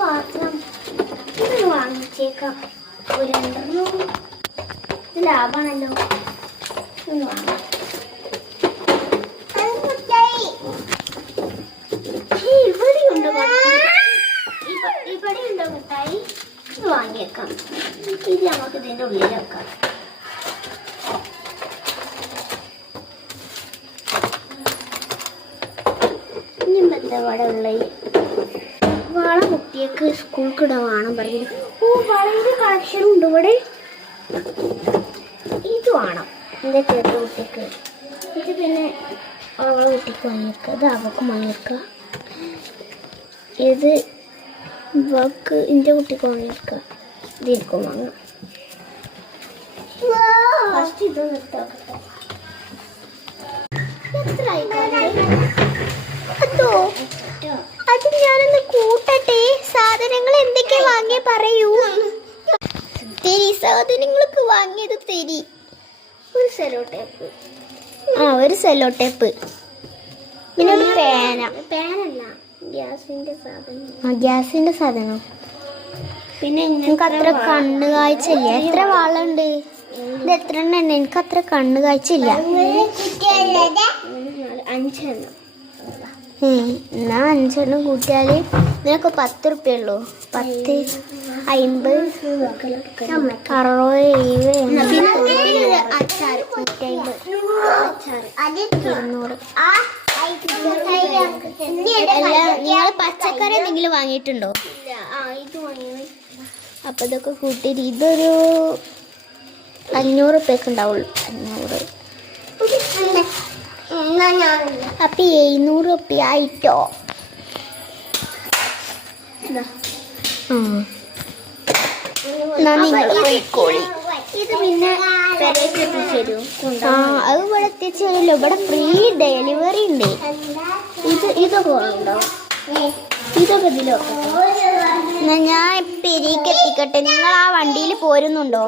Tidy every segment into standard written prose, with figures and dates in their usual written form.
പാത്രം ഇത് വാങ്ങിച്ചേക്കാം. ഒരു 2 ഇത് ലാഭാണല്ലോ. ഒന്ന് വാങ്ങാം. ഇവിടെയുണ്ടോ മിഠായി? ഇത് വാങ്ങിയേക്കാം. ഇത് നമുക്ക് ഇതിൻ്റെ ഉള്ളിലേക്കാം. ഇനി എന്താ ഇവിടെ ഉള്ള വള കുട്ടിയൊക്കെ സ്കൂൾക്ക് ഇടാൻ വേണം പറയുന്നത്. ഓ, വളയുടെ കളക്ഷനും ഉണ്ട് ഇവിടെ. ഇത് വേണം എൻ്റെ ചെറിയ കുട്ടിക്ക്. ഇത് പിന്നെ അവളെ കുട്ടിക്ക് വാങ്ങിയേക്കുക. ഇത് അവൾക്കും വാങ്ങിയേക്കുക. ഇത് ഇവൾക്ക് എൻ്റെ കുട്ടിക്ക് വാങ്ങിയേക്കുക. ഇത് എനിക്കും വാങ്ങാം. ഫസ്റ്റ് ഇതൊന്നും ഇട്ടാക്കട്ടെ. എത്ര അതോ അത് ഞാനൊന്ന് കൂട്ടട്ടെ. സാധനങ്ങൾ എന്തൊക്കെ വാങ്ങിയ പറയൂ. തെരി സാധനങ്ങളൊക്കെ വാങ്ങിയത് തെരി. ഒരു സെല്ലോ ടേപ്പ്. ഒരു സെല്ലോ ടേപ്പ്. പിന്നെ ഒരു പേനല്ല ഗ്യാസിന്റെ സാധനം. പിന്നെ എനിക്ക് അത്ര കണ്ണ് കാഴ്ചയില്ല. എത്ര വാളുണ്ട്? ഇത് എത്ര എണ്ണം? എനിക്ക് അത്ര കണ്ണ് കാഴ്ചയില്ല. 5 എണ്ണം. എന്നാ 5 എണ്ണം കൂട്ടിയാൽ ഇതിനൊക്കെ 10 റുപ്യ ഉള്ളൂ. 10, 50, 60, 70, അച്ചാർ 200. നിങ്ങൾ പച്ചക്കറി എന്തെങ്കിലും വാങ്ങിയിട്ടുണ്ടോ? ഇത് വാങ്ങി. അപ്പൊ ഇതൊക്കെ കൂട്ടിയിട്ട് ഇതൊരു 500 റുപ്യക്ക് ഉണ്ടാവുള്ളൂ. 500. അപ്പൊ 700 റുപ്യ ആയിട്ടോ. ഇത് പിന്നെ അത് ഇവിടെ എത്തിച്ചു തരുമല്ലോ. ഇവിടെ ഫ്രീ ഡെലിവറി ഉണ്ട്. ഇതൊക്കെ ഉണ്ടാവും. ഇതൊക്കെ ഇതിലൊക്കെ. എന്നാ ഞാൻ പെരീക്ക് എത്തിക്കട്ടെ. നിങ്ങൾ ആ വണ്ടിയിൽ പോരുന്നുണ്ടോ?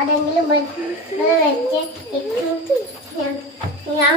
അതെങ്കിലും ഞാൻ